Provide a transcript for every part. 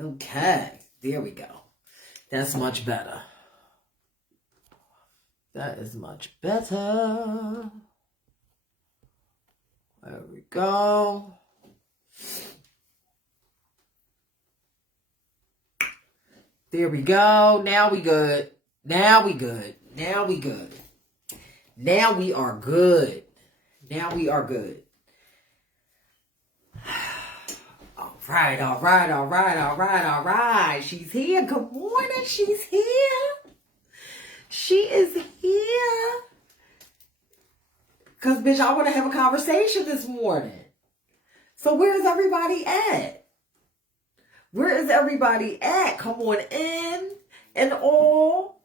Okay, there we go. That's much better. That is much better. There we go. There we go. Now we good. Now we good. Now we good. Now we are good. Now we are good. All right, all right, all right, all right, all right. She's here. Good morning. She's here. She is here. Because, bitch, I want to have a conversation this morning. So where is everybody at? Where is everybody at? Come on in and all.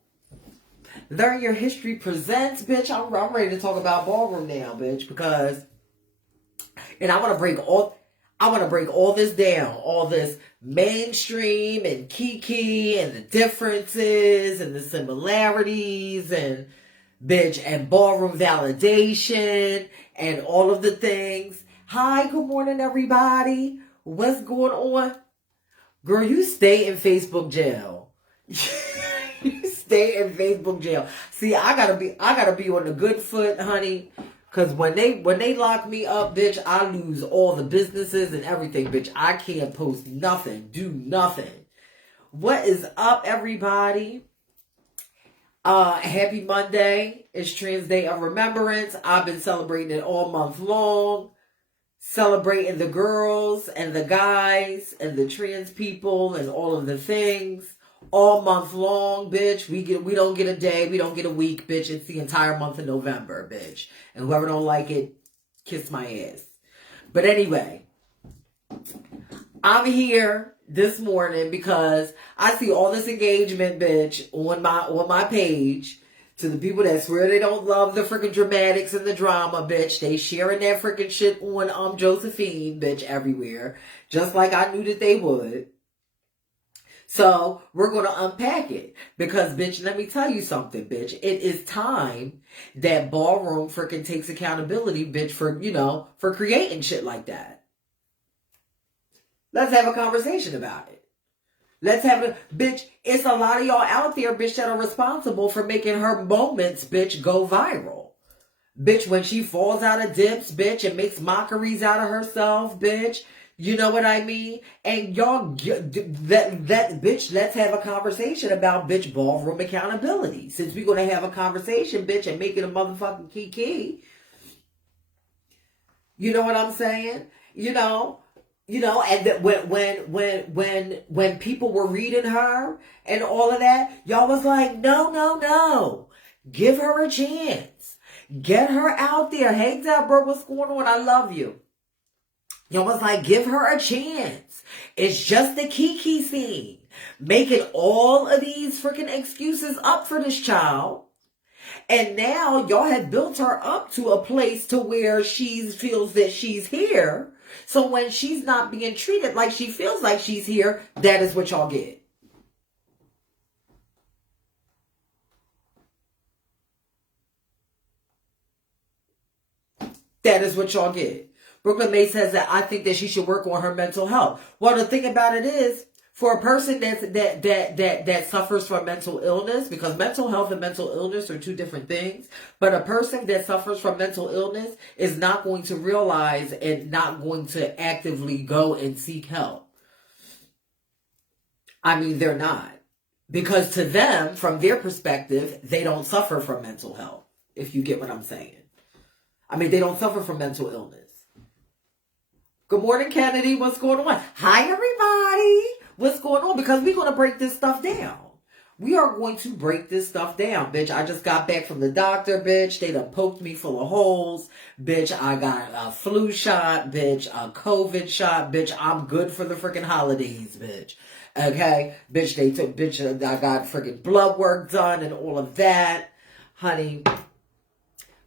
Learn Your History presents, bitch. I'm ready to talk about Ballroom now, bitch, because, and I want to break all this down, all this mainstream and kiki and the differences and the similarities and, bitch, and ballroom validation and all of the things. Hi, good morning, everybody. What's going on? Girl, you stay in Facebook jail. You stay in Facebook jail. See, I gotta be on the good foot, honey. Cause when they lock me up, bitch, I lose all the businesses and everything, bitch. I can't post nothing, do nothing. What is up, everybody? Happy Monday. It's Trans Day of Remembrance. I've been celebrating it all month long. Celebrating the girls and the guys and the trans people and all of the things all month long, bitch. We don't get a day, we don't get a week, bitch. It's the entire month of November, bitch. And whoever don't like it, kiss my ass. But anyway, I'm here this morning because I see all this engagement, bitch, on my page. To the people that swear they don't love the freaking dramatics and the drama, bitch. They sharing that freaking shit on Josephine, bitch, everywhere. Just like I knew that they would. So, we're going to unpack it. Because, bitch, let me tell you something, bitch. It is time that Ballroom freaking takes accountability, bitch, for creating shit like that. Let's have a conversation about it. Let's have a, bitch, it's a lot of y'all out there, bitch, that are responsible for making her moments, bitch, go viral. Bitch, when she falls out of dips, bitch, and makes mockeries out of herself, bitch. You know what I mean? And y'all, that bitch, let's have a conversation about, bitch, ballroom accountability. Since we're going to have a conversation, bitch, and make it a motherfucking kiki. You know what I'm saying? And that when people were reading her and all of that, y'all was like, no. Give her a chance. Get her out there. Hey, Deborah, what's going on? I love you. Y'all was like, give her a chance. It's just the kiki scene. Making all of these freaking excuses up for this child. And now y'all have built her up to a place to where she feels that she's here. So when she's not being treated like she feels like she's here, that is what y'all get. That is what y'all get. Brooklyn May says that I think that she should work on her mental health. Well, the thing about it is, for a person that suffers from mental illness, because mental health and mental illness are two different things, but a person that suffers from mental illness is not going to realize and not going to actively go and seek help. I mean, they're not. Because to them, from their perspective, they don't suffer from mental health, if you get what I'm saying. I mean, they don't suffer from mental illness. Good morning, Kennedy. What's going on? Hi, everybody. What's going on? Because we're going to break this stuff down. We are going to break this stuff down, bitch. I just got back from the doctor, bitch. They done poked me full of holes. Bitch, I got a flu shot, bitch. A COVID shot, bitch. I'm good for the freaking holidays, bitch. Okay? Bitch, I got freaking blood work done and all of that. Honey,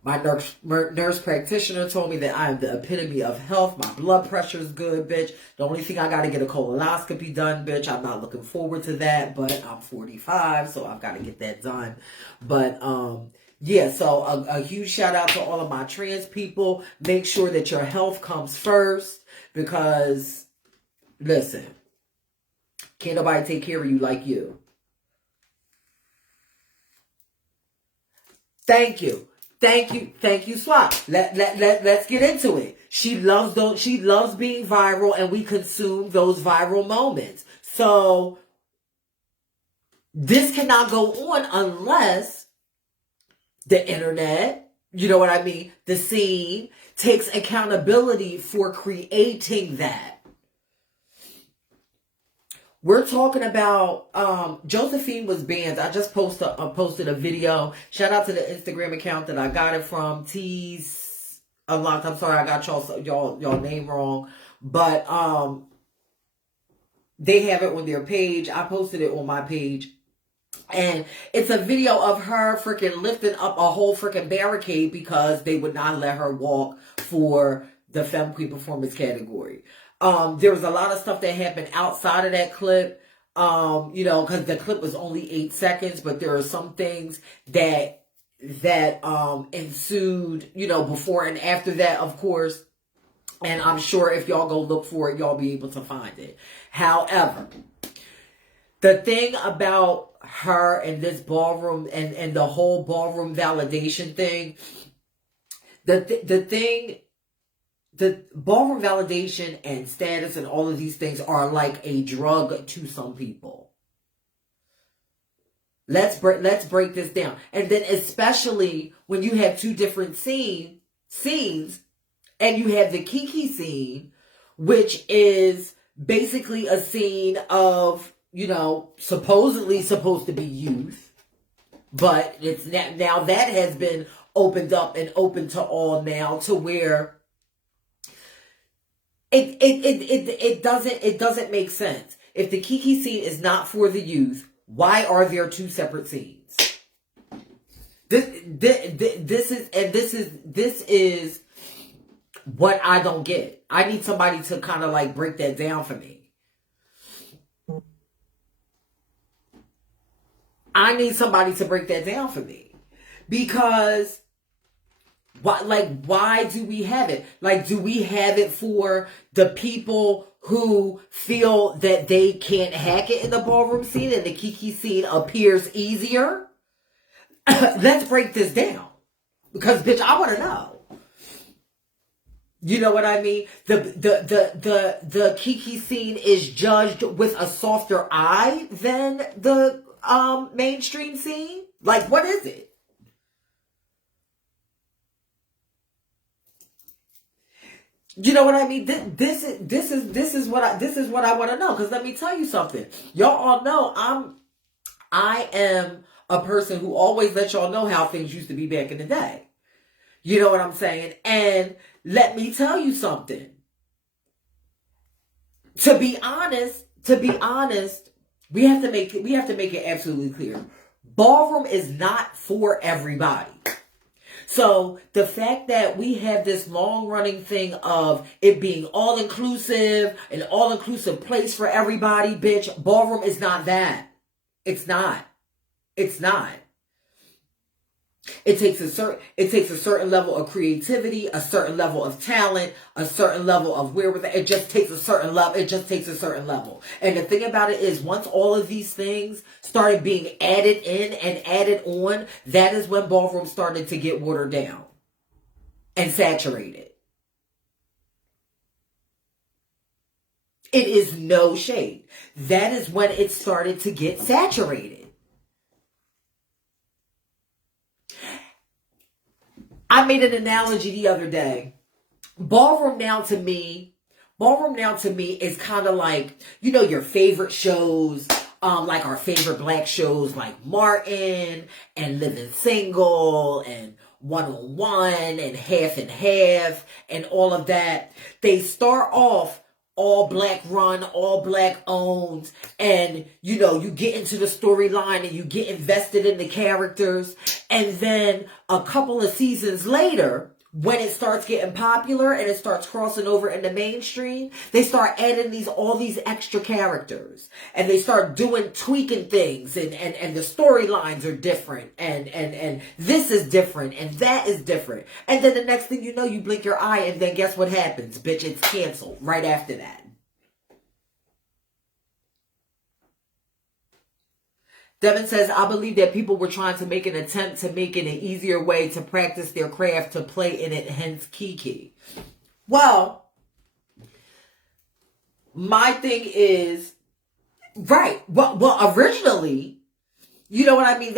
my nurse practitioner told me that I am the epitome of health. My blood pressure is good, bitch. The only thing I got to get a colonoscopy done, bitch. I'm not looking forward to that, but I'm 45, so I've got to get that done. But, yeah, so a huge shout out to all of my trans people. Make sure that your health comes first because, listen, Can't nobody take care of you like you. Thank you. Thank you. Thank you, Swap. Let's get into it. She loves being viral, and we consume those viral moments. So this cannot go on unless the internet, you know what I mean, the scene takes accountability for creating that. We're talking about Josephine was banned. I just posted a video. Shout out to the Instagram account that I got it from. T's Unlocked. I'm sorry I got y'all name wrong. But they have it on their page. I posted it on my page. And it's a video of her freaking lifting up a whole freaking barricade because they would not let her walk for the Femme Queen Performance category. There was a lot of stuff that happened outside of that clip, you know, because the clip was only 8 seconds, but there are some things that ensued, you know, before and after that, of course. And I'm sure if y'all go look for it, y'all be able to find it. However, the thing about her and this ballroom and the whole ballroom validation thing, the ballroom validation and status and all of these things are like a drug to some people. Let's break this down. And then especially when you have two different scenes and you have the Kiki scene, which is basically a scene of, you know, supposedly supposed to be youth, but it's now that has been opened up and open to all now, to where it doesn't make sense. If the Kiki scene is not for the youth, why are there two separate scenes? This is what I don't get. I need somebody to kind of like break that down for me. I need somebody to break that down for me. Because why do we have it? Like, do we have it for the people who feel that they can't hack it in the ballroom scene and the Kiki scene appears easier? Let's break this down. Because, bitch, I want to know. You know what I mean? The Kiki scene is judged with a softer eye than the mainstream scene? Like, what is it? You know what I mean? This is what I want to know. Because let me tell you something. Y'all all know I am a person who always lets y'all know how things used to be back in the day. You know what I'm saying? And let me tell you something. To be honest, we have to make it absolutely clear. Ballroom is not for everybody. So the fact that we have this long running thing of it being all inclusive, an all inclusive place for everybody, bitch, ballroom is not that. It's not. It's not. It takes a certain level of creativity, a certain level of talent, a certain level of wherewithal. It just takes a certain level. And the thing about it is, once all of these things started being added in and added on, that is when ballroom started to get watered down and saturated. It is no shade. That is when it started to get saturated. I made an analogy the other day. Ballroom now to me is kind of like, you know, your favorite shows, like our favorite black shows like Martin and Living Single and One-on-One and Half and all of that. They start off all black run, all black owned, and you know, you get into the storyline and you get invested in the characters, and then a couple of seasons later, when it starts getting popular and it starts crossing over in the mainstream, they start adding all these extra characters, and they start tweaking things, and the storylines are different, and this is different, and that is different. And then the next thing you know, you blink your eye, and then guess what happens? Bitch, it's canceled right after that. Devin says, I believe that people were trying to make an attempt to make it an easier way to practice their craft, to play in it, hence Kiki. Well, my thing is, right. Well, originally, you know what I mean?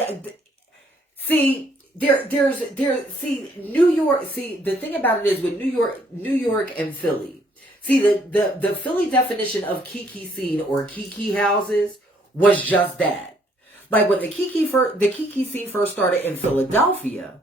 See, New York, the thing about it is with New York and Philly, the Philly definition of Kiki scene or Kiki houses was just that. Like when the Kiki scene first started in Philadelphia,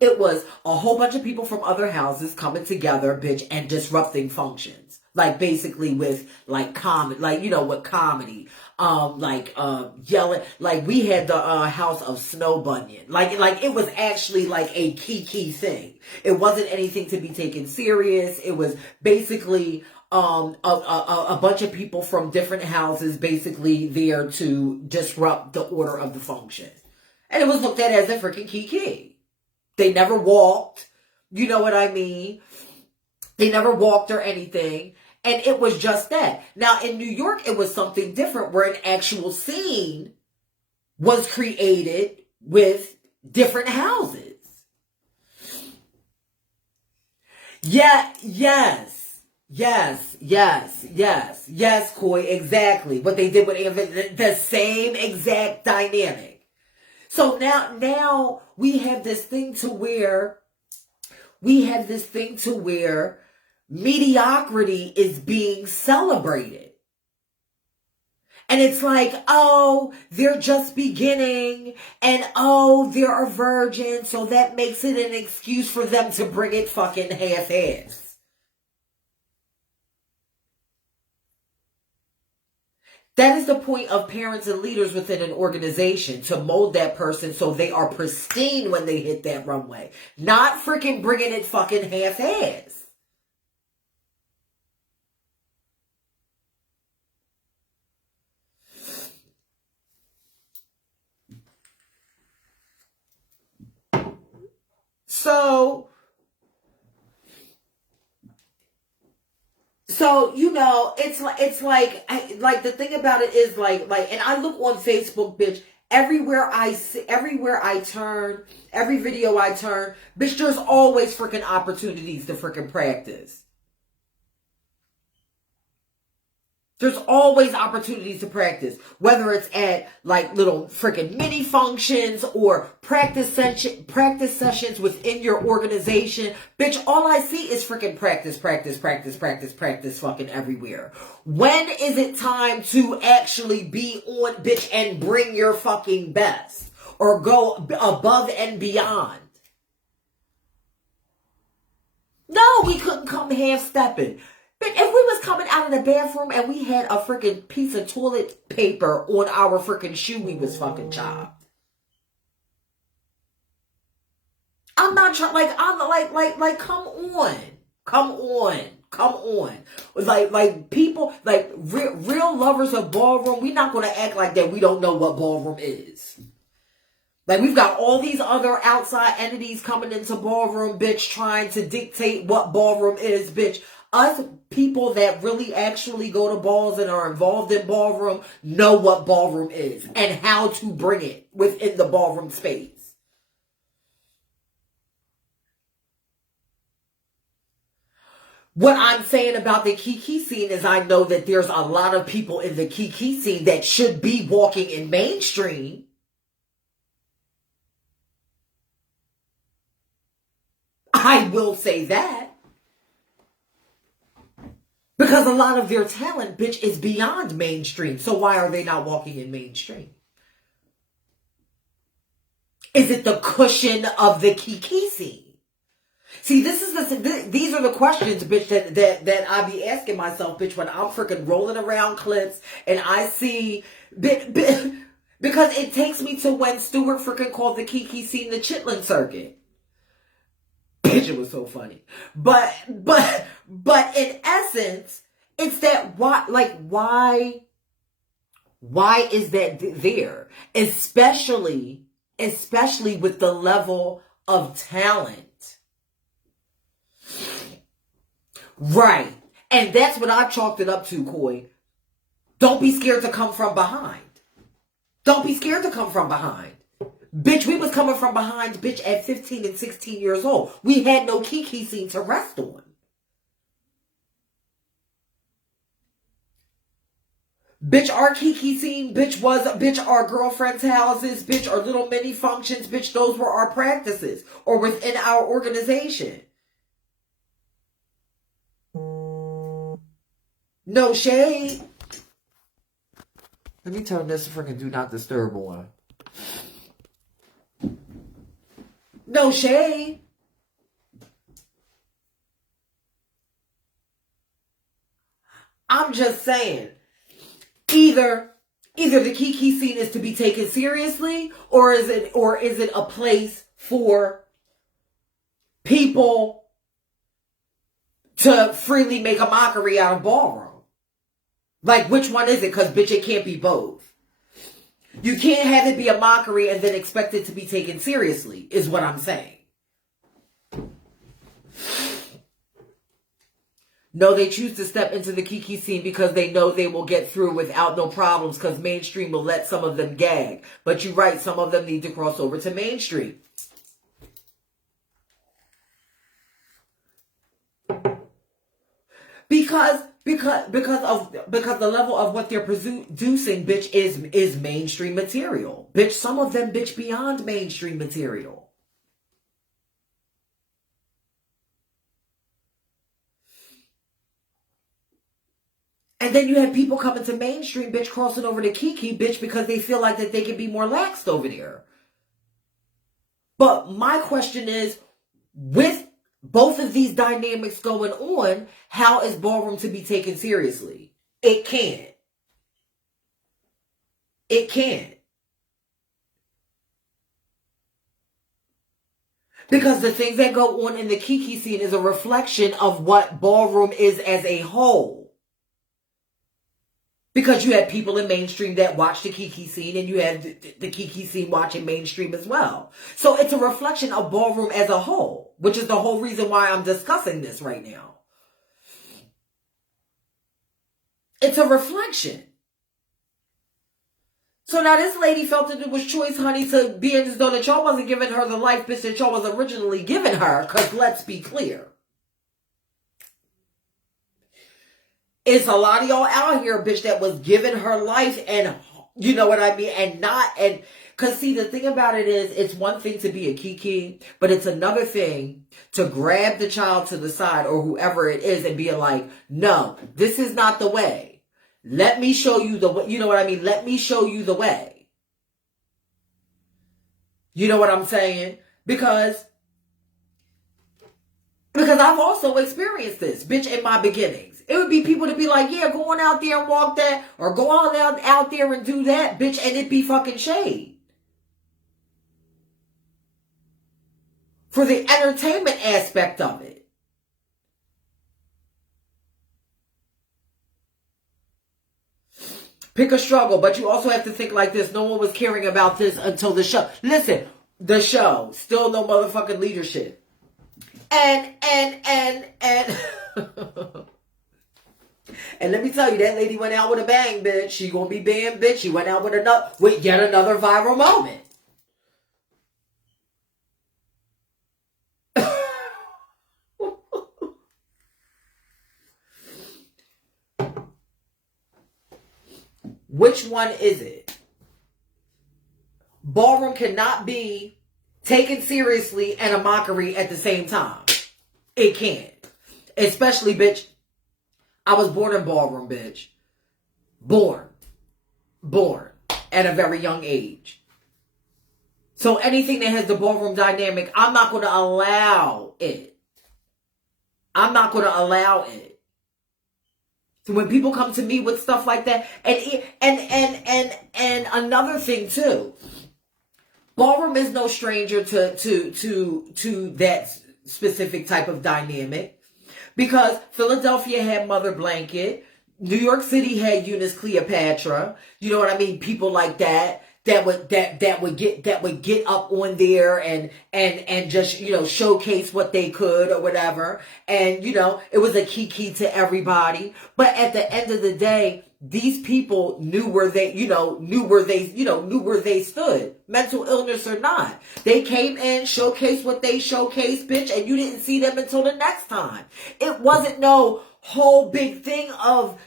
it was a whole bunch of people from other houses coming together, bitch, and disrupting functions. Like basically with like comedy, like, you know, with comedy, yelling, like we had the House of Snow Bunyan. Like it was actually like a Kiki thing. It wasn't anything to be taken serious. It was basically a bunch of people from different houses basically there to disrupt the order of the function. And it was looked at as a freaking Kiki. They never walked. You know what I mean? They never walked or anything. And it was just that. Now, in New York, it was something different where an actual scene was created with different houses. Yeah, yes, Coy, exactly. What they did with the same exact dynamic. So now we have this thing to where mediocrity is being celebrated. And it's like, oh, they're just beginning, and oh, they're a virgin, so that makes it an excuse for them to bring it fucking half-assed. That is the point of parents and leaders within an organization, to mold that person so they are pristine when they hit that runway. Not freaking bringing it fucking half-assed. So, you know, it's like the thing about it is like, and I look on Facebook, bitch, everywhere I turn, every video I turn, bitch, there's always freaking opportunities to freaking practice. There's always opportunities to practice, whether it's at like little freaking mini functions or practice sessions within your organization. Bitch, all I see is freaking practice fucking everywhere. When is it time to actually be on, bitch, and bring your fucking best or go above and beyond? No, we couldn't come half-stepping. But if we was coming out of the bathroom and we had a freaking piece of toilet paper on our freaking shoe, we was fucking chopped. I'm not trying, like, come on. Like people, like real lovers of ballroom, we not going to act like that we don't know what ballroom is. Like, we've got all these other outside entities coming into ballroom, bitch, trying to dictate what ballroom is, bitch. Us people that really actually go to balls and are involved in ballroom know what ballroom is and how to bring it within the ballroom space. What I'm saying about the Kiki scene is I know that there's a lot of people in the Kiki scene that should be walking in mainstream. I will say that. Because a lot of their talent, bitch, is beyond mainstream. So why are they not walking in mainstream? Is it the cushion of the Kiki scene? See, these are the questions, bitch, that I be asking myself, bitch, when I'm freaking rolling around clips and I see, because it takes me to when Stewart freaking called the Kiki scene the Chitlin Circuit. Bitch, it was so funny. But in essence, it's that why is that there? Especially with the level of talent. Right. And that's what I chalked it up to, Coy. Don't be scared to come from behind. Don't be scared to come from behind. Bitch, we was coming from behind, bitch, at 15 and 16 years old. We had no kiki scene to rest on. Bitch, our kiki scene, bitch, our girlfriends' houses, bitch, our little mini functions, bitch, those were our practices or within our organization. No shade. Let me turn this freaking do not disturb on. No shade. I'm just saying. Either the kiki scene is to be taken seriously, or is it a place for people to freely make a mockery out of ballroom? Like, which one is it? Because, bitch, it can't be both. You can't have it be a mockery and then expect it to be taken seriously, is what I'm saying. No, they choose to step into the kiki scene because they know they will get through without no problems because mainstream will let some of them gag. But you're right, some of them need to cross over to mainstream. Because the level of what they're producing, bitch, is mainstream material. Bitch, some of them, bitch, beyond mainstream material. And then you have people coming to mainstream, bitch, crossing over to kiki, bitch, because they feel like that they can be more laxed over there. But my question is, with both of these dynamics going on, how is ballroom to be taken seriously? It can't. It can't. Because the things that go on in the kiki scene is a reflection of what ballroom is as a whole. Because you had people in mainstream that watch the kiki scene, and you have the kiki scene watching mainstream as well. So it's a reflection of ballroom as a whole, which is the whole reason why I'm discussing this right now. It's a reflection. So now this lady felt that it was choice, honey, to be in this though that y'all wasn't giving her the life bitch that y'all was originally giving her. Because let's be clear. It's a lot of y'all out here, bitch, that was giving her life, and you know what I mean? Cause see, the thing about it is, it's one thing to be a kiki, but it's another thing to grab the child to the side or whoever it is and be like, no, this is not the way. Let me show you the way. You know what I mean? Let me show you the way. You know what I'm saying? Because I've also experienced this, bitch, in my beginnings. It would be people to be like, yeah, go on out there and walk that, or go on out there and do that, bitch, and it be fucking shade. For the entertainment aspect of it. Pick a struggle, but you also have to think like this. No one was caring about this until the show. Listen, the show, still no motherfucking leadership. And and let me tell you, that lady went out with a bang, bitch. She gonna be banned, bitch. She went out with yet another viral moment. Which one is it? Ballroom cannot be taken seriously and a mockery at the same time. It can't. Especially, bitch, I was born in ballroom, bitch. Born at a very young age. So anything that has the ballroom dynamic, I'm not going to allow it. I'm not going to allow it. So when people come to me with stuff like that, and another thing too, ballroom is no stranger to that specific type of dynamic, because Philadelphia had Mother Blanket, New York City had Eunice Cleopatra, you know what I mean? People like that that would get up on there and just, showcase what they could or whatever. And, it was a kiki to everybody. But at the end of the day, these people knew where they, knew where they stood, mental illness or not. They came in, showcased what they showcased, bitch, and you didn't see them until the next time. It wasn't no whole big thing of,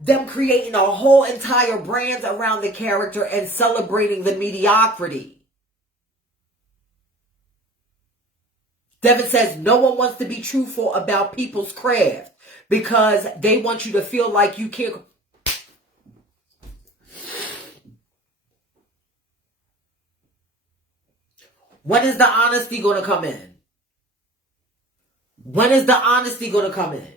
them creating a whole entire brand around the character and celebrating the mediocrity. Devin says no one wants to be truthful about people's craft because they want you to feel like you can't. When is the honesty going to come in? When is the honesty going to come in?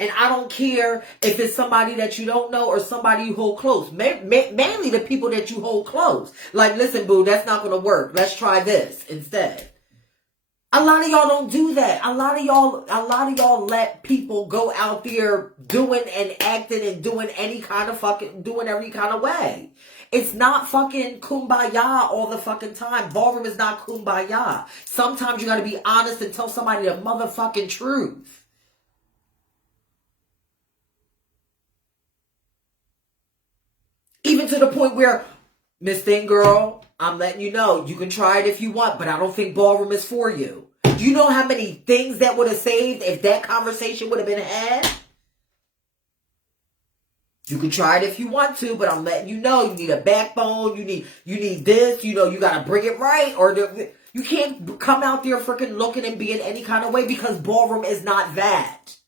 And I don't care if it's somebody that you don't know or somebody you hold close. Mainly the people that you hold close. Like, listen, boo, that's not going to work. Let's try this instead. A lot of y'all don't do that. A lot of y'all let people go out there doing and acting and doing any kind of way. It's not fucking kumbaya all the fucking time. Ballroom is not kumbaya. Sometimes you gotta be honest and tell somebody the motherfucking truth. Even to the point where, Miss Thing Girl, I'm letting you know, you can try it if you want, but I don't think Ballroom is for you. Do you know how many things that would have saved if that conversation would have been had? You can try it if you want to, but I'm letting you know, you need a backbone, you need this, you gotta bring it right, or you can't come out there freaking looking and being any kind of way because Ballroom is not that.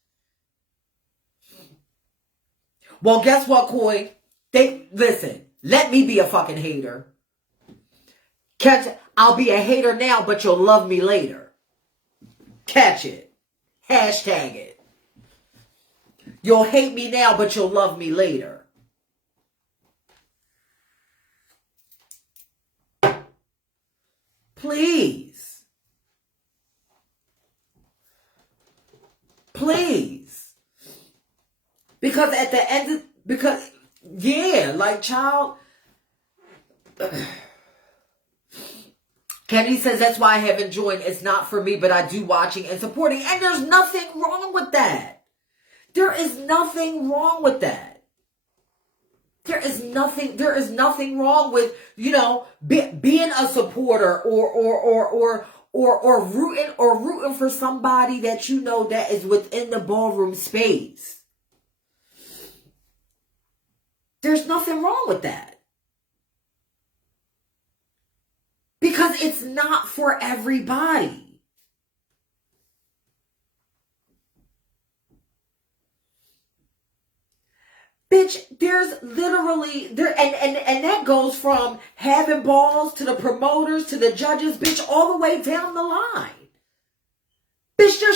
Well, guess what, Coy? Listen, let me be a fucking hater. I'll be a hater now, but you'll love me later. Catch it. Hashtag it. You'll hate me now, but you'll love me later. Please. Please. Because at the end child. Kennedy says, that's why I haven't joined. It's not for me, but I do watching and supporting. And there's nothing wrong with that. There is nothing wrong with that. There is nothing wrong with, being a supporter or rooting for somebody that that is within the ballroom space. There's nothing wrong with that. Because it's not for everybody. Bitch, there's literally and that goes from having balls to the promoters to the judges, bitch, all the way down the line. Bitch, there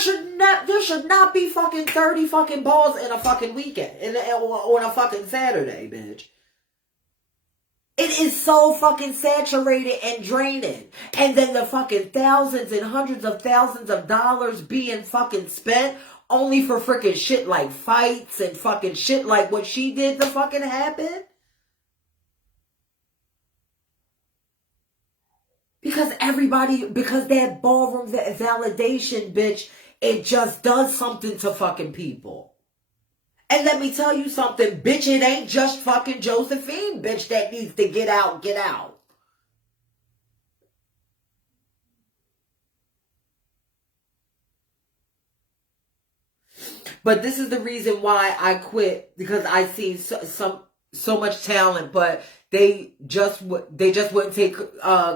should not be fucking 30 fucking balls in a fucking weekend on a fucking Saturday, bitch. It is so fucking saturated and draining. And then the fucking thousands and hundreds of thousands of dollars being fucking spent only for freaking shit like fights and fucking shit like what she did to fucking happen. Because that ballroom validation, bitch, it just does something to fucking people. And let me tell you something, bitch, it ain't just fucking Josephine, bitch, that needs to get out. But this is the reason why I quit, because I seen so much talent, but they just wouldn't take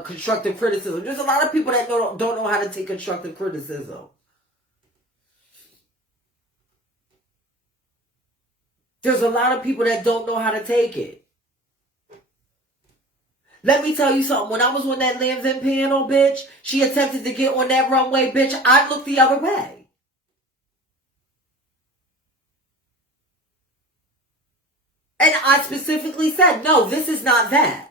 constructive criticism. There's a lot of people that don't know how to take constructive criticism. There's a lot of people that don't know how to take it. Let me tell you something. When I was on that Lambs panel, bitch, she attempted to get on that runway, bitch. I looked the other way. And I specifically said, no, this is not that.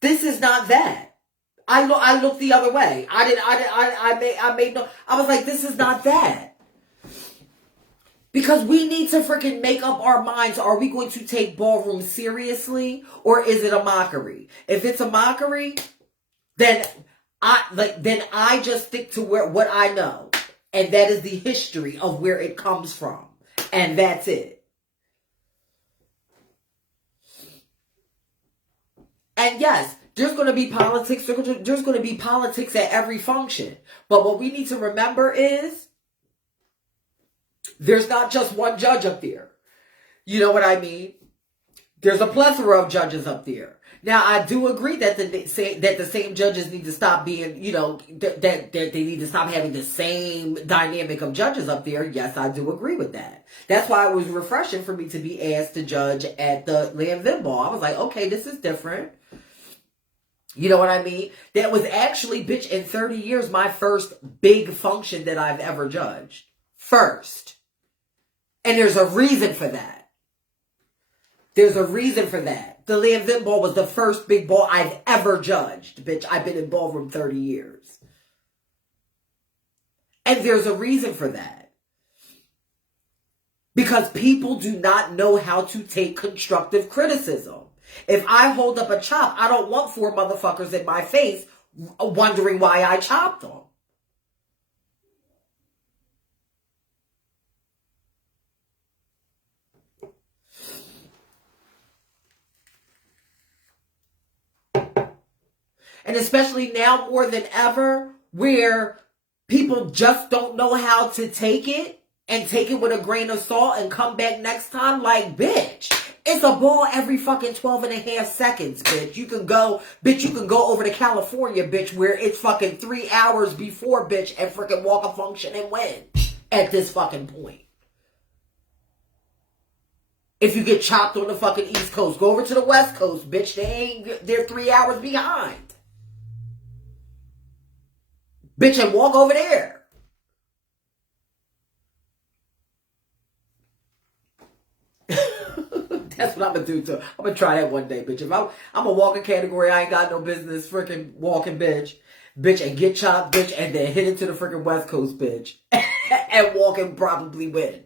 This is not that. I looked the other way. I made no, I was like, this is not that. Because we need to freaking make up our minds. Are we going to take Ballroom seriously or is it a mockery? If it's a mockery, then I just stick to what I know. And that is the history of where it comes from. And that's it. And yes, there's going to be politics. There's going to be politics at every function. But what we need to remember is there's not just one judge up there. You know what I mean? There's a plethora of judges up there. Now, I do agree that the same judges need to stop being, that they need to stop having the same dynamic of judges up there. Yes, I do agree with that. That's why it was refreshing for me to be asked to judge at the Lamb Ball. I was like, okay, this is different. You know what I mean? That was actually, bitch, in 30 years, my first big function that I've ever judged. First. And there's a reason for that. There's a reason for that. The Lamb Ball was the first big ball I've ever judged. Bitch, I've been in ballroom 30 years. And there's a reason for that. Because people do not know how to take constructive criticism. If I hold up a chop, I don't want 4 motherfuckers in my face wondering why I chopped them. And especially now more than ever, where people just don't know how to take it and take it with a grain of salt and come back next time like, bitch, it's a ball every fucking 12 and a half seconds, bitch. You can go over to California, bitch, where it's fucking 3 hours before, bitch, and freaking walk a function and win at this fucking point. If you get chopped on the fucking East Coast, go over to the West Coast, bitch. They're 3 hours behind. Bitch, and walk over there. That's what I'm going to do too. I'm going to try that one day, bitch. If I'm a walking category, I ain't got no business freaking walking, bitch. Bitch, and get chopped, bitch, and then hit it to the freaking West Coast, bitch. And walk and probably win.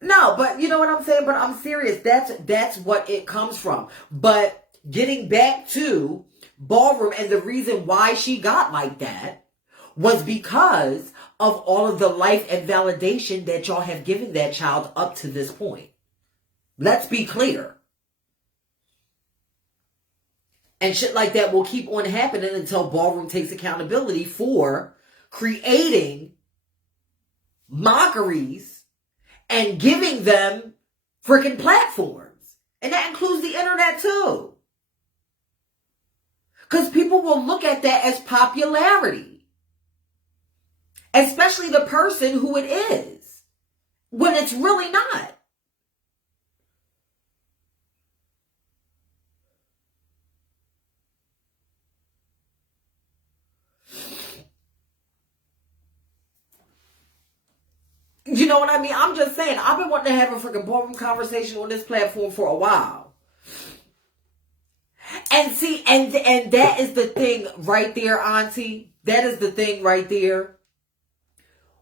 No, but you know what I'm saying? But I'm serious. That's what it comes from. But getting back to Ballroom and the reason why she got like that was because of all of the life and validation that y'all have given that child up to this point. Let's be clear. And shit like that will keep on happening until Ballroom takes accountability for creating mockeries and giving them freaking platforms. And that includes the internet too. Because people will look at that as popularity. Especially the person who it is. When it's really not. You know what I mean? I'm just saying, I've been wanting to have a freaking ballroom conversation on this platform for a while. And see, and that is the thing right there, Auntie. That is the thing right there.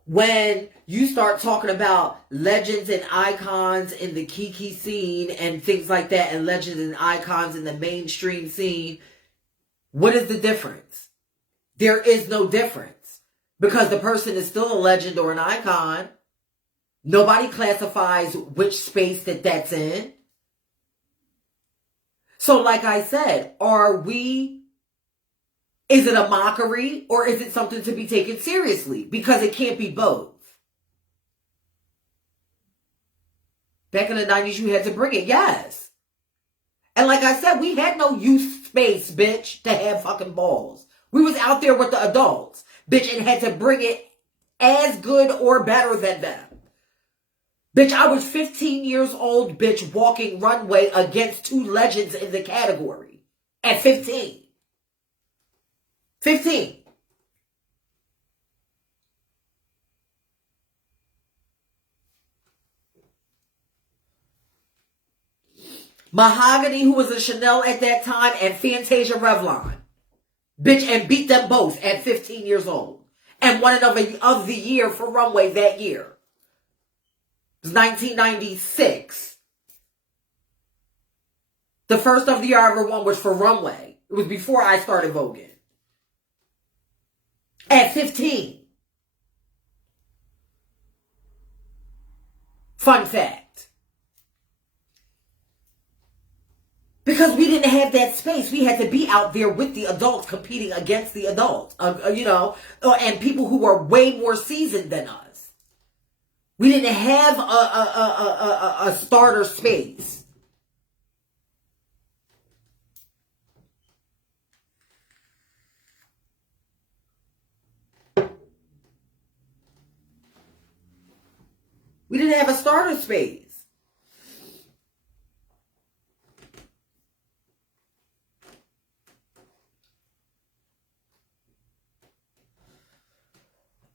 When you start talking about legends and icons in the Kiki scene and things like that, and legends and icons in the mainstream scene, what is the difference? There is no difference. Because the person is still a legend or an icon. Nobody classifies which space that's in. So like I said, is it a mockery or is it something to be taken seriously? Because it can't be both. Back in the 90s, you had to bring it, yes. And like I said, we had no youth space, bitch, to have fucking balls. We was out there with the adults, bitch, and had to bring it as good or better than them. Bitch, I was 15 years old, bitch, walking runway against 2 legends in the category. At 15. 15. Mahogany, who was a Chanel at that time, and Fantasia Revlon. Bitch, and beat them both at 15 years old. And won of the year for Runway that year. It was 1996. The first of the year I ever won was for Runway. It was before I started voguing. At 15. Fun fact. Because we didn't have that space. We had to be out there with the adults competing against the adults, and people who were way more seasoned than us. We didn't have a starter space. We didn't have a starter space.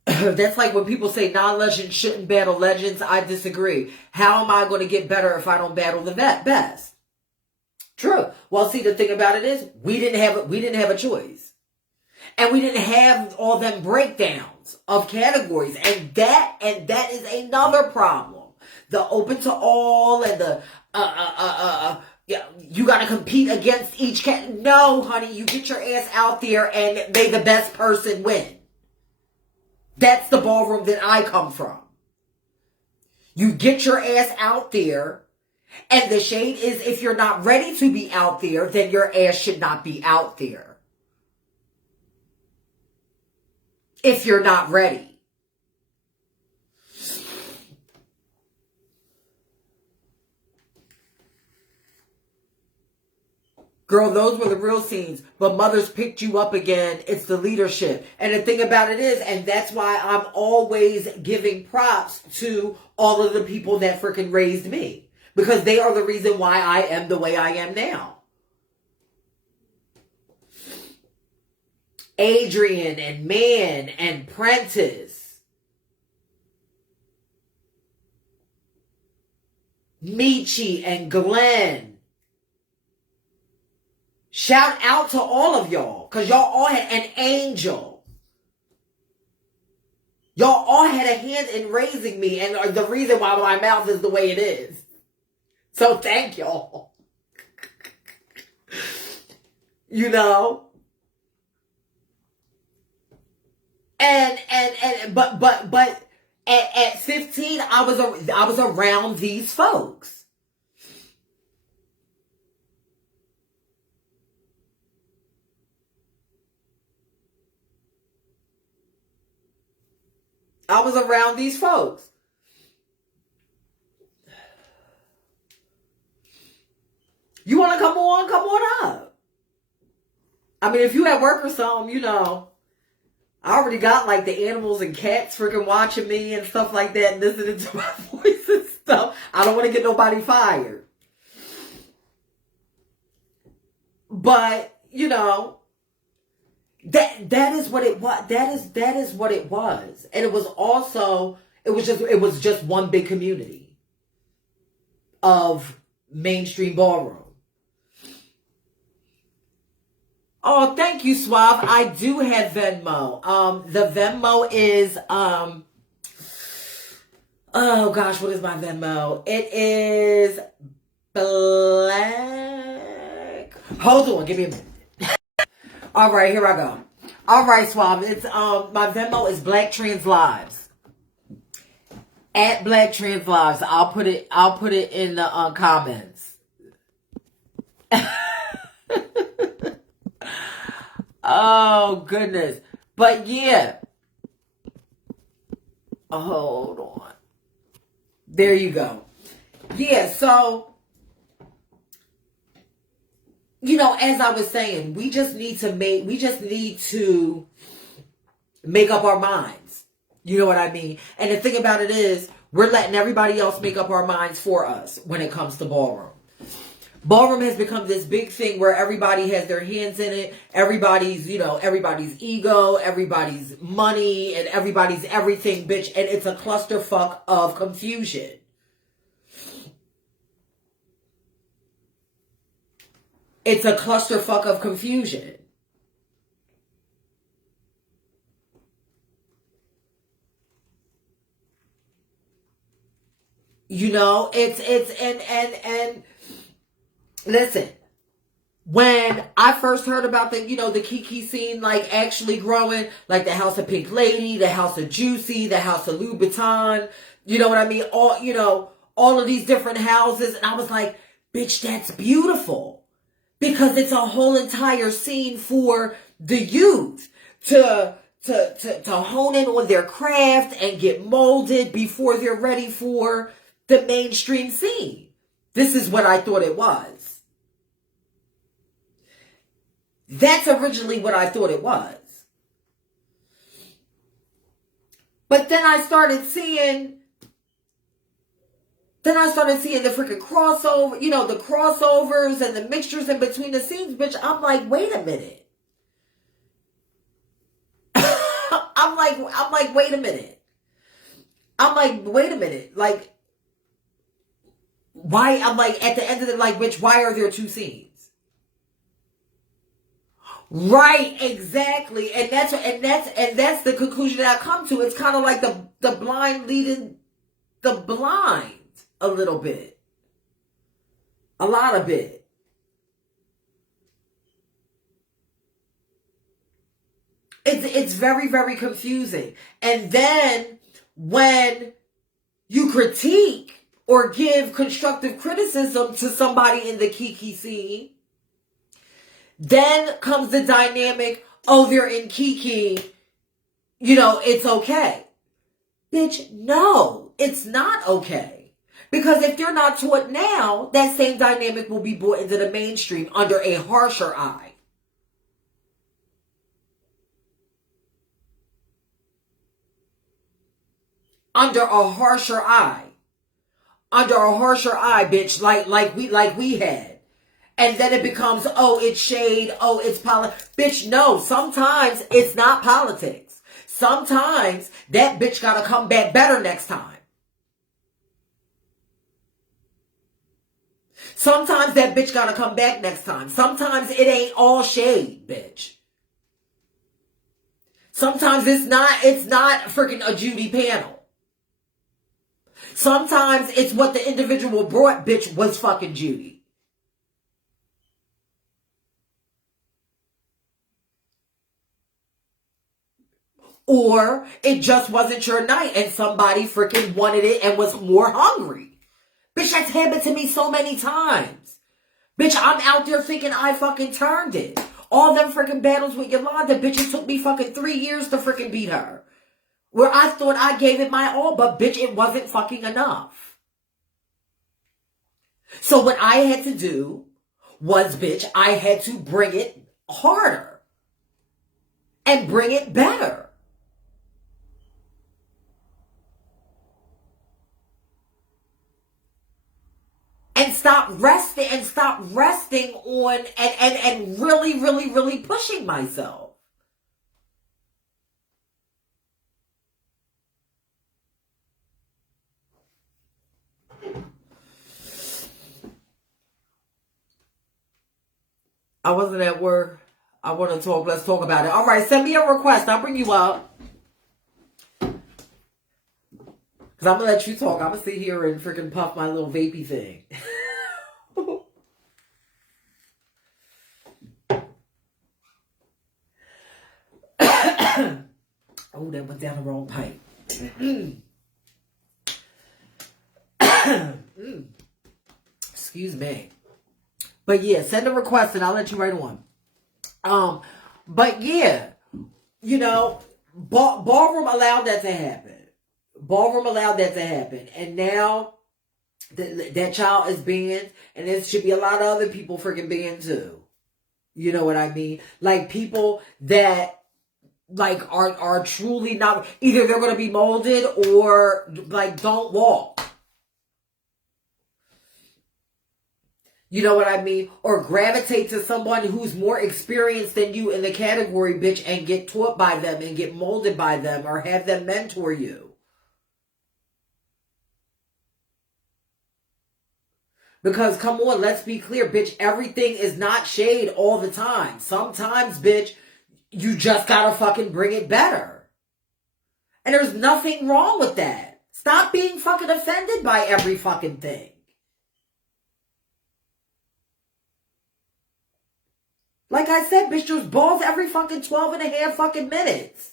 That's like when people say non-legends shouldn't battle legends. I disagree. How am I going to get better if I don't battle the best? True. Well, see, the thing about it is we didn't have a choice. And we didn't have all them breakdowns of categories. And that is another problem. The open to all and the you got to compete against each cat. No, honey, you get your ass out there and may the best person win. That's the ballroom that I come from. You get your ass out there, and the shade is if you're not ready to be out there, then your ass should not be out there. If you're not ready. Girl, those were the real scenes. But mothers picked you up again. It's the leadership. And the thing about it is, and that's why I'm always giving props to all of the people that freaking raised me. Because they are the reason why I am the way I am now. Adrian and Man and Prentice. Michi and Glenn. Shout out to all of y'all, because y'all all had an angel. Y'all all had a hand in raising me, and the reason why my mouth is the way it is. So thank y'all. You know? But at 15, I was around these folks. I was around these folks. You want to come on up. I mean, if you at work or something, I already got like the animals and cats freaking watching me and stuff like that and listening to my voice and stuff. I don't want to get nobody fired. But, that is what it was. That is what it was. And it was also, it was just one big community of mainstream ballroom. Oh, thank you, Suave. I do have Venmo. The Venmo is, oh gosh, what is my Venmo? It is black. Hold on, give me a minute. All right, here I go. All right, Suave. It's my Venmo is Black Trans Lives. At Black Trans Lives. I'll put it in the comments. Oh goodness. But yeah. Hold on. There you go. Yeah, so as I was saying, we just need to make up our minds. You know what I mean? And the thing about it is, we're letting everybody else make up our minds for us when it comes to ballroom. Ballroom has become this big thing where everybody has their hands in it. Everybody's ego, everybody's money, and everybody's everything, bitch. And it's a clusterfuck of confusion. It's a clusterfuck of confusion. You know, and listen, when I first heard about the, you know, the Kiki scene, like actually growing, like the House of Pink Lady, the House of Juicy, the House of Louboutin, you know what I mean? All, you know, all of these different houses. And I was like, bitch, that's beautiful. Because it's a whole entire scene for the youth to hone in on their craft and get molded before they're ready for the mainstream scene. This is what I thought it was. That's originally what I thought it was. But then I started seeing the freaking crossover, you know, the crossovers and the mixtures in between the scenes, bitch. I'm like, wait a minute. I'm like, wait a minute. Like, why? I'm like, at the end of the, like, bitch, why are there two scenes? Right, exactly. And that's the conclusion that I come to. It's kind of like the blind leading the blind a little bit. A lot of it. It's very, very confusing. And then when you critique or give constructive criticism to somebody in the Kiki scene, then comes the dynamic, oh, they're in Kiki, you know, it's okay. Bitch, no, it's not okay. Because if you're not taught now, that same dynamic will be brought into the mainstream under a harsher eye. Under a harsher eye. Under a harsher eye, bitch, like we had. And then it becomes, oh, it's shade, oh, it's politics. Bitch, no, sometimes it's not politics. Sometimes that bitch gotta come back better next time. Sometimes that bitch gotta come back next time. Sometimes it ain't all shade, bitch. Sometimes it's not freaking a Judy panel. Sometimes it's what the individual brought, bitch, was fucking Judy. Or it just wasn't your night and somebody freaking wanted it and was more hungry. Bitch, that's happened to me so many times. Bitch, I'm out there thinking I fucking turned it. All them freaking battles with Yolanda, bitch, it took me fucking 3 years to freaking beat her. Where I thought I gave it my all, but bitch, it wasn't fucking enough. So what I had to do was, bitch, I had to bring it harder. And bring it better. And stop resting on and really, really, really pushing myself. I wasn't at work. I want to talk. Let's talk about it. All right, send me a request. I'll bring you up. Because I'm going to let you talk. I'm going to sit here and freaking puff my little vapey thing. Oh, that went down the wrong pipe. Excuse me. But yeah, send a request and I'll let you write on. But yeah, you know, Ballroom allowed that to happen. Ballroom allowed that to happen. And now that child is banned, and there should be a lot of other people freaking banned too. You know what I mean? Like people that like are truly not, either they're going to be molded or like don't walk. You know what I mean? Or gravitate to someone who's more experienced than you in the category, bitch, and get taught by them and get molded by them or have them mentor you. Because, come on, let's be clear, bitch, everything is not shade all the time. Sometimes, bitch, you just gotta fucking bring it better. And there's nothing wrong with that. Stop being fucking offended by every fucking thing. Like I said, bitch, there's balls every fucking 12 and a half fucking minutes.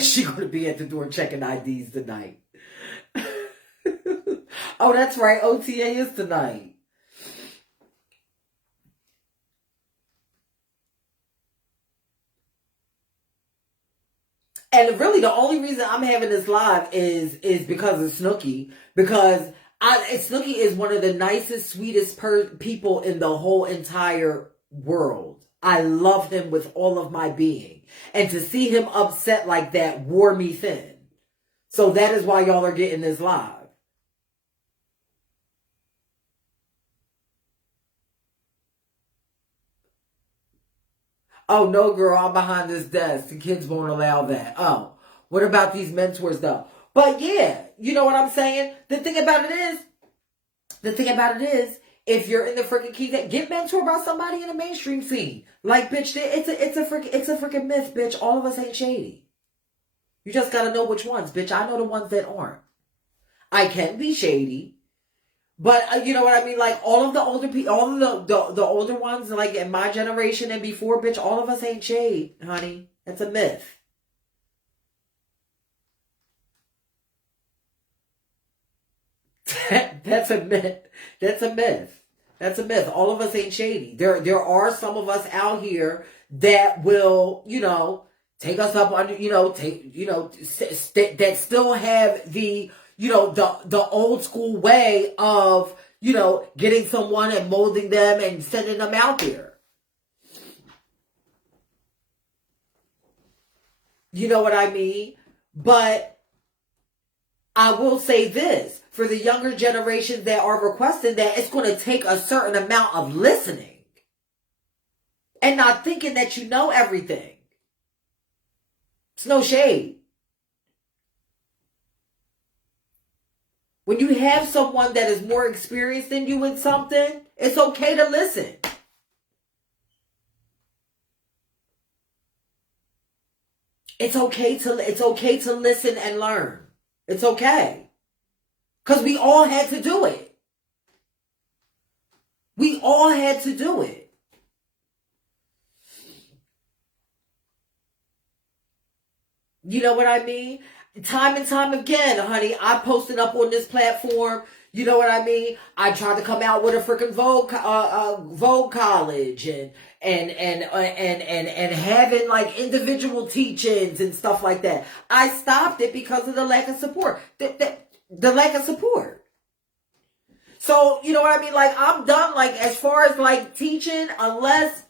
She gonna be at the door checking IDs tonight. Oh, that's right. OTA is tonight. And really, the only reason I'm having this live is because of Snooki. Because Snooki is one of the nicest, sweetest people in the whole entire world. I love him with all of my being. And to see him upset like that wore me thin. So that is why y'all are getting this live. Oh, no, girl, I'm behind this desk. The kids won't allow that. Oh, what about these mentors, though? But yeah, you know what I'm saying? The thing about it is, if you're in the freaking key, get mentored by somebody in the mainstream scene. Like, bitch, it's a freaking myth, bitch. All of us ain't shady. You just gotta know which ones, bitch. I know the ones that aren't. I can be shady. But you know what I mean? Like, all of the older people, all of the older ones, like in my generation and before, bitch, all of us ain't shade, honey. That's a myth. That's a myth. That's a myth. That's a myth. All of us ain't shady. There are some of us out here that will, take us up under, that still have the, the old school way of, getting someone and molding them and sending them out there. You know what I mean? But I will say this, for the younger generations that are requesting that, it's going to take a certain amount of listening and not thinking that you know everything. It's no shade. When you have someone that is more experienced than you in something, it's okay to listen. It's okay to listen and learn. It's okay. Because we all had to do it. We all had to do it. You know what I mean? Time and time again, honey, I posted up on this platform. You know what I mean? I tried to come out with a freaking Vogue college and having like individual teachings and stuff like that. I stopped it because of the lack of support. The lack of support. So, you know what I mean? Like, I'm done, like, as far as like teaching, unless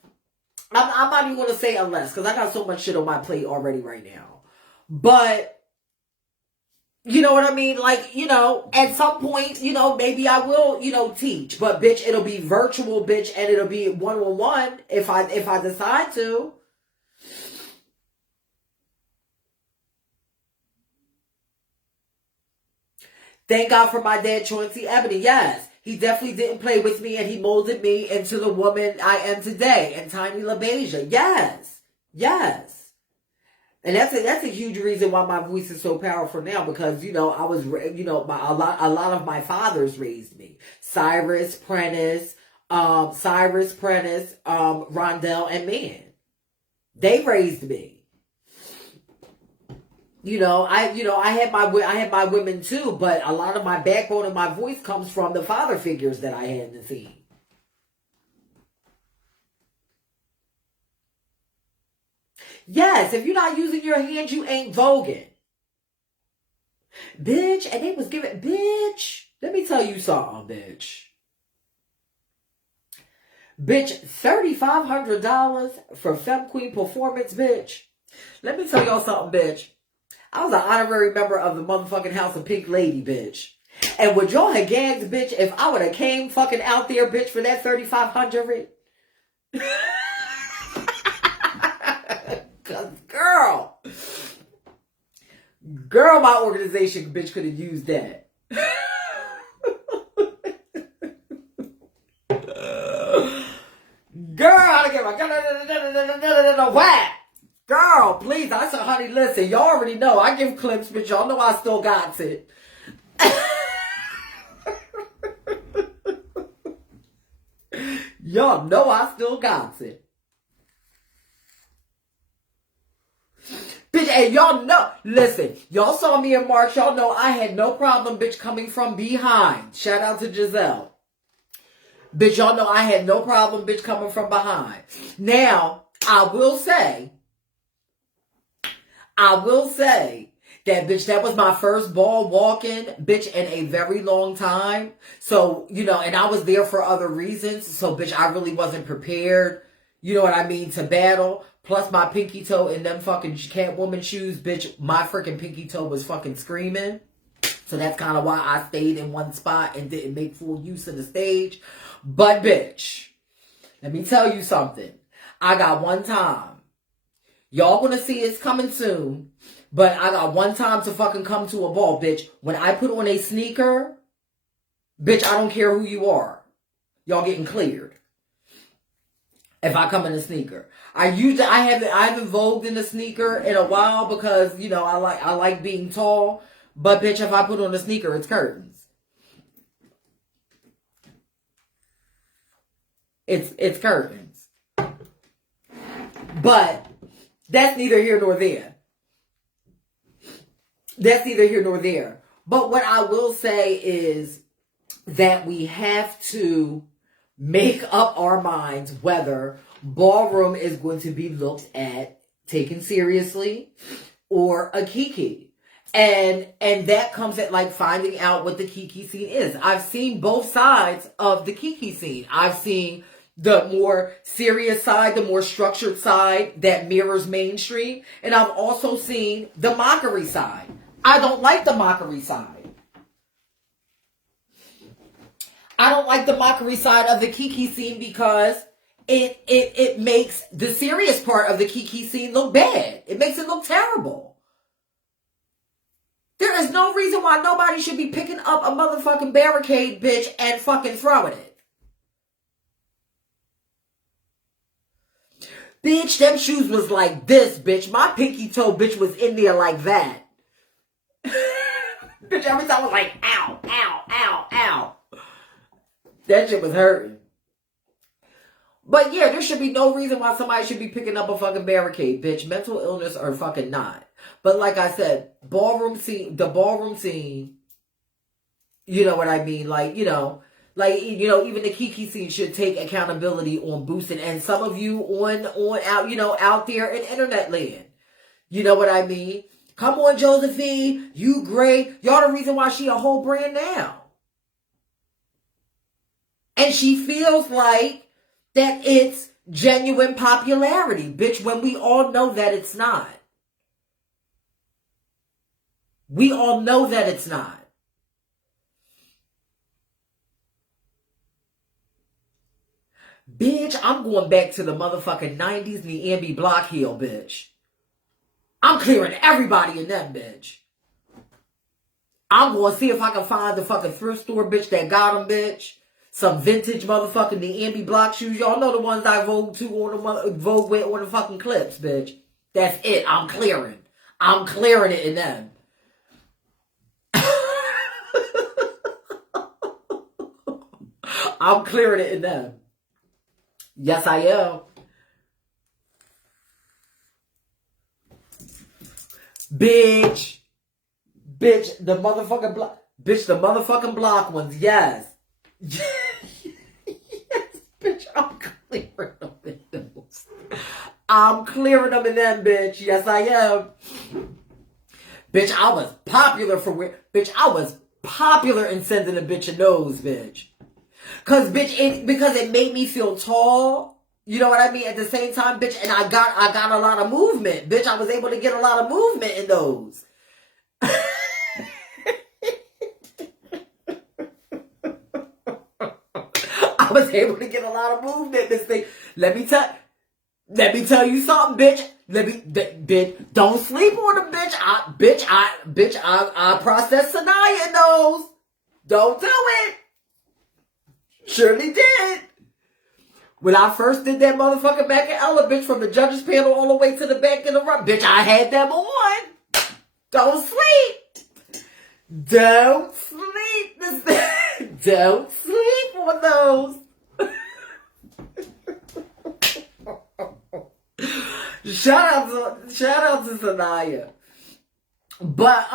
I'm not even going to say unless, because I got so much shit on my plate already right now. But you know what I mean? Like, at some point, maybe I will, teach. But, bitch, it'll be virtual, bitch, and it'll be one-on-one if I decide to. Thank God for my dad, Chauncey Ebony. Yes, he definitely didn't play with me, and he molded me into the woman I am today. And Tiny LaBeija. Yes. Yes. And that's a huge reason why my voice is so powerful now, because, I was, a lot of my fathers raised me. Cyrus Prentice, Rondell, and Man. They raised me. I had my women too, but a lot of my backbone and my voice comes from the father figures that I had in the scene. Yes, if you're not using your hands, you ain't voguing. Bitch, and they was giving, bitch, let me tell you something, bitch. Bitch, $3,500 for Femme Queen performance, bitch. Let me tell y'all something, bitch. I was an honorary member of the motherfucking House of Pink Lady, bitch. And would y'all have gagged, bitch, if I would have came fucking out there, bitch, for that $3,500? Cause girl, my organization, bitch, could have used that. Girl, I give a whack. Girl, please. I said, honey, listen, y'all already know. I give clips, but y'all know I still got it. Y'all know I still got it. Bitch, and y'all know, listen, y'all saw me in March. Y'all know I had no problem, bitch, coming from behind. Shout out to Giselle. Bitch, y'all know I had no problem, bitch, coming from behind. Now, I will say that, bitch, that was my first ball walking, bitch, in a very long time. So, you know, and I was there for other reasons. So, bitch, I really wasn't prepared, you know what I mean, to battle. Plus my pinky toe in them fucking Catwoman shoes, bitch, my freaking pinky toe was fucking screaming. So that's kind of why I stayed in one spot and didn't make full use of the stage. But, bitch, let me tell you something. I got one time. Y'all gonna see it's coming soon. But I got one time to fucking come to a ball, bitch. When I put on a sneaker, bitch, I don't care who you are. Y'all getting cleared. If I come in a sneaker. I haven't vogued in a sneaker in a while because, you know, I like being tall. But, bitch, if I put on a sneaker, it's curtains. It's curtains. But that's neither here nor there. That's neither here nor there. But what I will say is that we have to make up our minds whether Ballroom is going to be looked at, taken seriously, or a kiki. And that comes at like finding out what the kiki scene is. I've seen both sides of the kiki scene. I've seen the more serious side, the more structured side that mirrors mainstream. And I've also seen the mockery side. I don't like the mockery side. I don't like the mockery side of the kiki scene because it makes the serious part of the kiki scene look bad. It makes it look terrible. There is no reason why nobody should be picking up a motherfucking barricade, bitch, and fucking throwing it. Bitch, them shoes was like this, bitch. My pinky toe, bitch, was in there like that. Bitch, every time I was like, ow, ow, ow, ow. That shit was hurting. But yeah, there should be no reason why somebody should be picking up a fucking barricade, bitch. Mental illness or fucking not. But like I said, the ballroom scene, you know what I mean? Like, you know, even the kiki scene should take accountability on boosting. And some of you out there in internet land. You know what I mean? Come on, Josephine. You great. Y'all the reason why she a whole brand now. And she feels like that it's genuine popularity, bitch, when we all know that it's not. We all know that it's not. Bitch, I'm going back to the motherfucking 90s, Niambi Block Hill, bitch. I'm clearing everybody in that bitch. I'm going to see if I can find the fucking thrift store, bitch, that got them, bitch. Some vintage motherfucking Niambi block shoes. Y'all know the ones I Vogue with on the fucking clips, bitch. That's it. I'm clearing. I'm clearing it in them. I'm clearing it in them. Yes, I am. Bitch, the motherfucking block. Bitch, the motherfucking block ones. Yes. Yes, bitch, I'm clearing them in those. I'm clearing them in them, bitch. Yes, I am. Bitch, I was popular I was popular in sending a bitch a nose, bitch. Because it made me feel tall. You know what I mean? At the same time, bitch, and I got a lot of movement. Bitch, I was able to get a lot of movement in those. I was able to get a lot of movement in this thing. Let me tell you something, bitch. bitch, don't sleep on the bitch. I processed Sanaya in those. Don't do it. Surely did. When I first did that motherfucker back in Ella, bitch, from the judges panel all the way to the back of the room, bitch, I had them on. Don't sleep. Don't sleep. Don't sleep on those. Shout out to Sanaya. But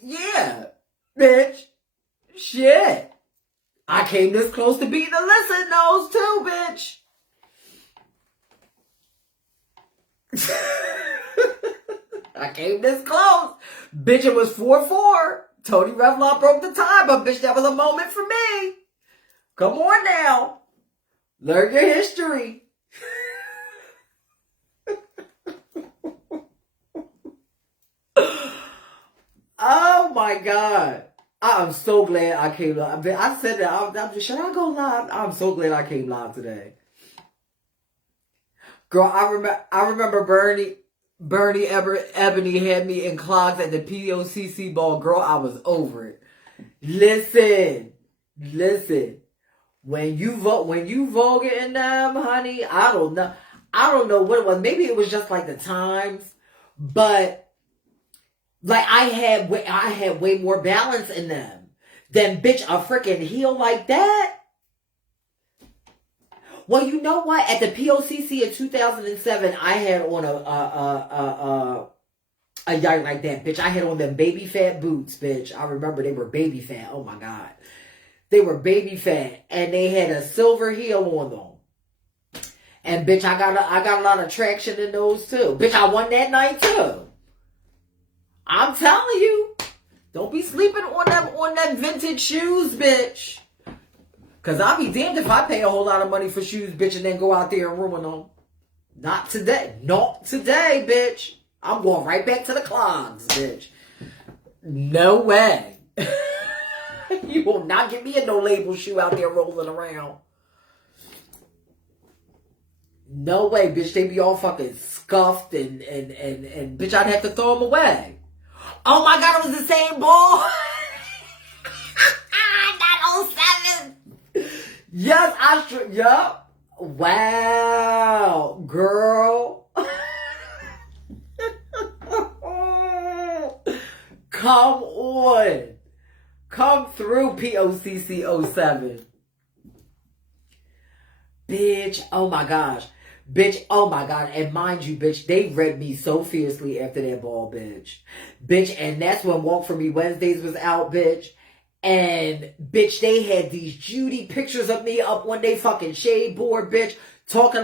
yeah, bitch. Shit. I came this close to beating Alyssa in those too, bitch. I came this close. Bitch, it was 4-4. Tony Revlon broke the tie, but bitch, that was a moment for me. Come on now. Learn your history. Oh my God. I'm so glad I came live. I said that. Should I go live? I'm so glad I came live today. Girl, I remember Bernie Ebony had me in clogs at the POCC ball. Girl, I was over it. Listen. When you voguing them, honey, I don't know what it was. Maybe it was just like the times, but like I had way more balance in them than bitch a freaking heel like that. Well, you know what? At the POCC in 2007, I had on a yard like that, bitch. I had on them baby fat boots, bitch. I remember they were baby fat. Oh my God. They were baby fat and they had a silver heel on them. And bitch, I got a lot of traction in those too. Bitch, I won that night too. I'm telling you, don't be sleeping on them vintage shoes, bitch. Cause I'll be damned if I pay a whole lot of money for shoes, bitch, and then go out there and ruin them. Not today. Not today, bitch. I'm going right back to the clogs, bitch. No way. You will not get me a no label shoe out there rolling around. No way, bitch. They be all fucking scuffed and bitch, I'd have to throw them away. Oh my God, it was the same ball. That 07. Yes, yup. Wow, girl. Come on. Come through, POCC 07. Bitch, oh my gosh. Bitch, oh my God. And mind you, bitch, they read me so fiercely after that ball, bitch. Bitch, and that's when Walk For Me Wednesdays was out, bitch. And, bitch, they had these Judy pictures of me up on they fucking shade board, bitch. Talk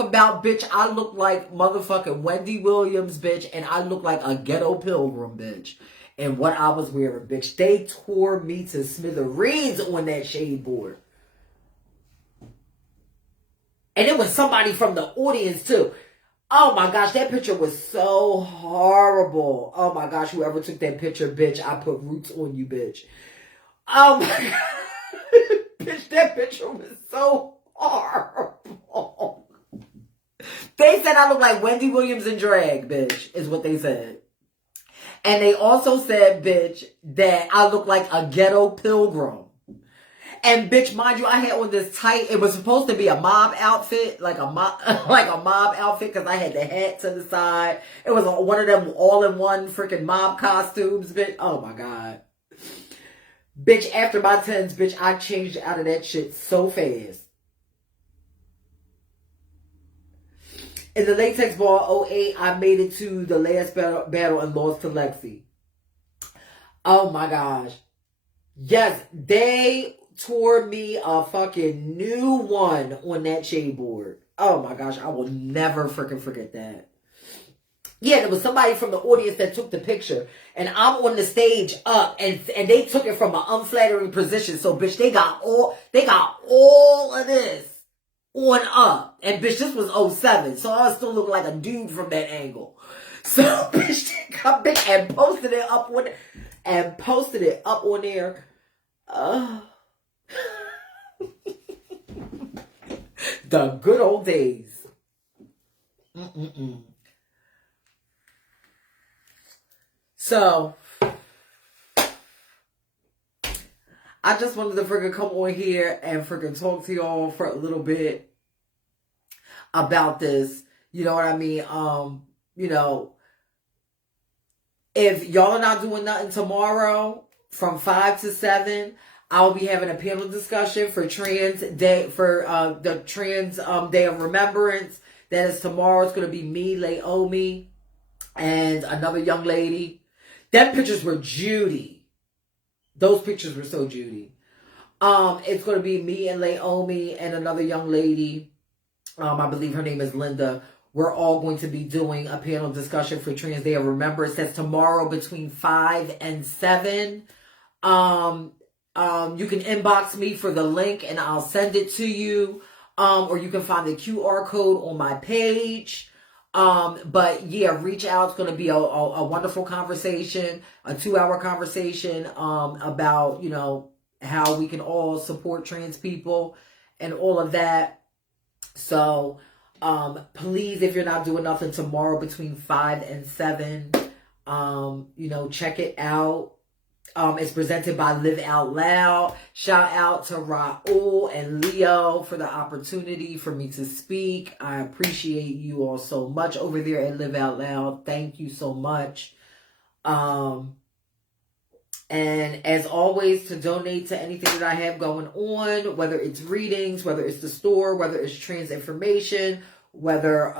about, bitch, I look like motherfucking Wendy Williams, bitch. And I look like a ghetto pilgrim, bitch. And what I was wearing, bitch. They tore me to smithereens on that shade board. And it was somebody from the audience, too. Oh, my gosh. That picture was so horrible. Oh, my gosh. Whoever took that picture, bitch, I put roots on you, bitch. Oh, my God. Bitch, that picture was so horrible. They said I look like Wendy Williams in drag, bitch, is what they said. And they also said, bitch, that I look like a ghetto pilgrim. And bitch, mind you, I had on this tight, it was supposed to be a mob outfit, like a mob outfit, because I had the hat to the side. It was one of them all-in-one freaking mob costumes, bitch. Oh my God. Bitch, after my 10s, bitch, I changed out of that shit so fast. In the latex ball 08, I made it to the last battle and lost to Lexi. Oh my gosh. Yes, they tore me a fucking new one on that shade board. Oh my gosh, I will never freaking forget that. Yeah, there was somebody from the audience that took the picture, and I'm on the stage up, and they took it from an unflattering position. So, bitch, they got all of this on up, and bitch, this was 07, so I still look like a dude from that angle. So, bitch, they got bitch and posted it up on there. The good old days. So I just wanted to freaking come on here and freaking talk to y'all for a little bit about this. You know what I mean? You know, if y'all are not doing nothing tomorrow from 5 to 7, I'll be having a panel discussion for Trans Day, for the Trans Day of Remembrance. That is tomorrow. It's going to be me, Laomi, and another young lady. Them pictures were Judy. Those pictures were so Judy. It's going to be me and Laomi and another young lady. I believe her name is Linda. We're all going to be doing a panel discussion for Trans Day of Remembrance. That's tomorrow between 5 and 7. You can inbox me for the link and I'll send it to you. Or you can find the QR code on my page. But yeah, reach out. It's going to be a wonderful conversation, a 2-hour conversation, about, you know, how we can all support trans people and all of that. So, please, if you're not doing nothing tomorrow between 5 and 7, you know, check it out. It's presented by Live Out Loud. Shout out to Raul and Leo for the opportunity for me to speak. I appreciate you all so much over there at Live Out Loud. Thank you so much. And as always, to donate to anything that I have going on, whether it's readings, whether it's the store, whether it's trans information, whether,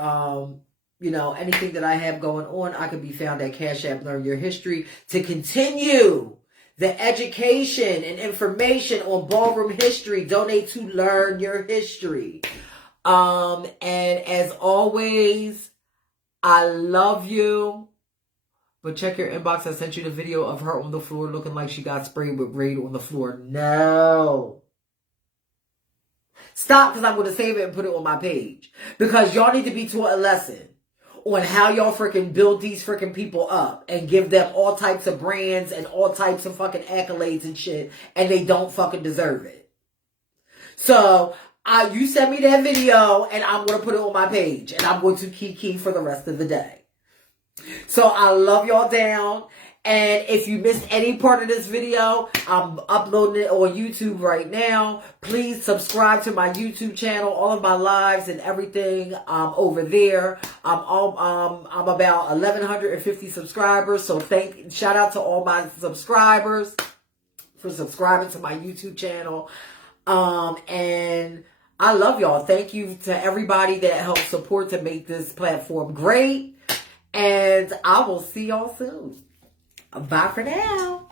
you know, anything that I have going on, I could be found at Cashapp Learn Your History to continue the education and information on ballroom history. Donate to Learn Your History. And as always, I love you. But check your inbox. I sent you the video of her on the floor looking like she got sprayed with Raid on the floor. No. Stop, because I'm going to save it and put it on my page. Because y'all need to be taught a lesson on how y'all freaking build these freaking people up and give them all types of brands and all types of fucking accolades and shit, and they don't fucking deserve it. So, you send me that video and I'm going to put it on my page and I'm going to key for the rest of the day. So, I love y'all down. And if you missed any part of this video, I'm uploading it on YouTube right now. Please subscribe to my YouTube channel. All of my lives and everything over there. I'm about 1,150 subscribers. So shout out to all my subscribers for subscribing to my YouTube channel. And I love y'all. Thank you to everybody that helped support to make this platform great. And I will see y'all soon. Bye for now.